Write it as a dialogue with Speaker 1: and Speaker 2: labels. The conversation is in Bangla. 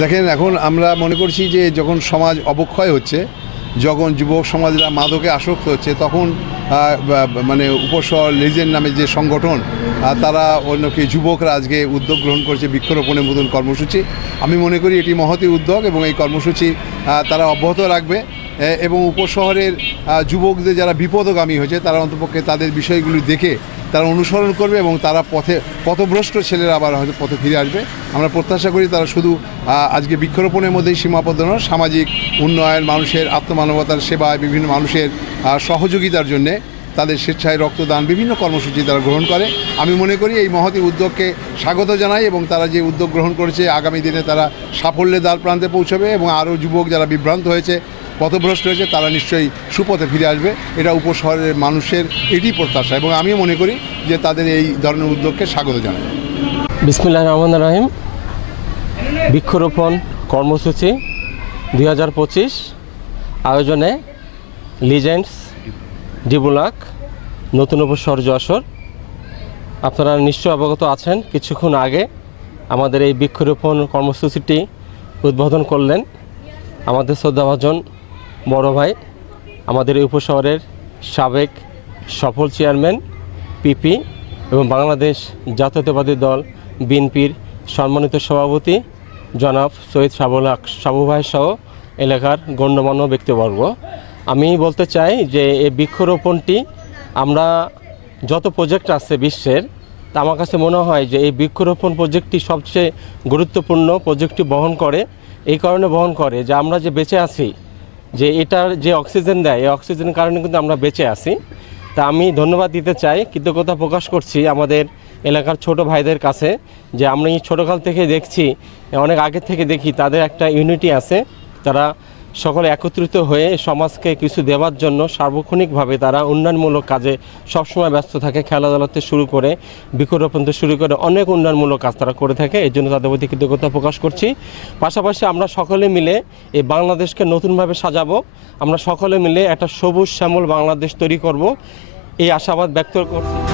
Speaker 1: দেখেন, এখন আমরা মনে করছি যে যখন সমাজ অবক্ষয় হচ্ছে, যখন যুবক সমাজরা মাদকে আসক্ত হচ্ছে, তখন মানে উপশহর লেজেন্ড নামে যে সংগঠন তারা অন্যকে যুবকরা আজকে উদ্যোগ গ্রহণ করছে বৃক্ষরোপণের মতন কর্মসূচি। আমি মনে করি এটি মহতি উদ্যোগ এবং এই কর্মসূচি তারা অব্যাহত রাখবে। এবং উপশহরের যুবকদের যারা বিপদগামী হয়েছে, তারা অন্তপক্ষে তাদের বিষয়গুলি দেখে তারা অনুসরণ করবে এবং তারা পথে পথভ্রষ্ট ছেলেরা আবার হয়তো পথে ফিরে আসবে। আমরা প্রত্যাশা করি তারা শুধু আজকে বৃক্ষরোপণের মধ্যেই সীমাবদ্ধ নয় সামাজিক উন্নয়ন, মানুষের আত্মমানবতার সেবায় বিভিন্ন মানুষের সহযোগিতার জন্যে তাদের স্বেচ্ছায় রক্তদান, বিভিন্ন কর্মসূচি তারা গ্রহণ করে। আমি মনে করি এই মহতি উদ্যোগকে স্বাগত জানাই এবং তারা যে উদ্যোগ গ্রহণ করেছে, আগামী দিনে তারা সাফল্যের দ্বার প্রান্তে পৌঁছবে এবং আরও যুবক যারা বিভ্রান্ত হয়েছে পথভ্রষ্ট হয়েছে, তারা নিশ্চয়ই সুপথে ফিরে আসবে। এটা উপশহরের মানুষের, এটি প্রত্যাশা এবং আমিও মনে করি যে তাদের এই ধরনের উদ্যোগকে স্বাগত জানাই।
Speaker 2: বিসমিল্লাহ রহমান রাহিম। বৃক্ষরোপণ কর্মসূচি দুই হাজার পঁচিশ। আয়োজনে লিজেন্ডস ডিবুলাক নতুন উপশহর যশোর। আপনারা নিশ্চয় অবগত আছেন, কিছুক্ষণ আগে আমাদের এই বৃক্ষরোপণ কর্মসূচিটি উদ্বোধন করলেন আমাদের শ্রদ্ধাভাজন বড় ভাই, আমাদের উপশহরের সাবেক সফল চেয়ারম্যান পিপি এবং বাংলাদেশ জাতীয়তাবাদী দল বিএনপির সম্মানিত সভাপতি জনাব সৈয়দ সাবুল সাবু ভাই সহ এলাকার গণ্যমান্য ব্যক্তিবর্গ। আমি বলতে চাই যে এই বৃক্ষরোপণটি আমরা যত প্রজেক্ট আছে বিশ্বের, তা আমার কাছে মনে হয় যে এই বৃক্ষরোপণ প্রজেক্টটি সবচেয়ে গুরুত্বপূর্ণ প্রজেক্টটি বহন করে। এই কারণে বহন করে যে আমরা যে বেঁচে আছি যে এটার যে অক্সিজেন দেয়, এই অক্সিজেনের কারণে কিন্তু আমরা বেঁচে আছি। তা আমি ধন্যবাদ দিতে চাই, কৃতজ্ঞতা প্রকাশ করছি আমাদের এলাকার ছোট ভাইদের কাছে যে আমরা এই ছোটোকাল থেকে দেখছি, অনেক আগে থেকে দেখি তাদের একটা ইউনিটি আছে। তারা সকলে একত্রিত হয়ে সমাজকে কিছু দেওয়ার জন্য সার্বক্ষণিকভাবে তারা উন্নয়নমূলক কাজে সবসময় ব্যস্ত থাকে খেলাধুলাতে শুরু করে বৃক্ষরোপণ থেকে শুরু করে অনেক উন্নয়নমূলক কাজ তারা করে থাকে। এই জন্য তাদের প্রতি কৃতজ্ঞতা প্রকাশ করছি। পাশাপাশি আমরা সকলে মিলে এই বাংলাদেশকে নতুনভাবে সাজাবো। আমরা সকলে মিলে একটা সবুজ শ্যামল বাংলাদেশ তৈরি করব। এই আশাবাদ ব্যক্ত করছি।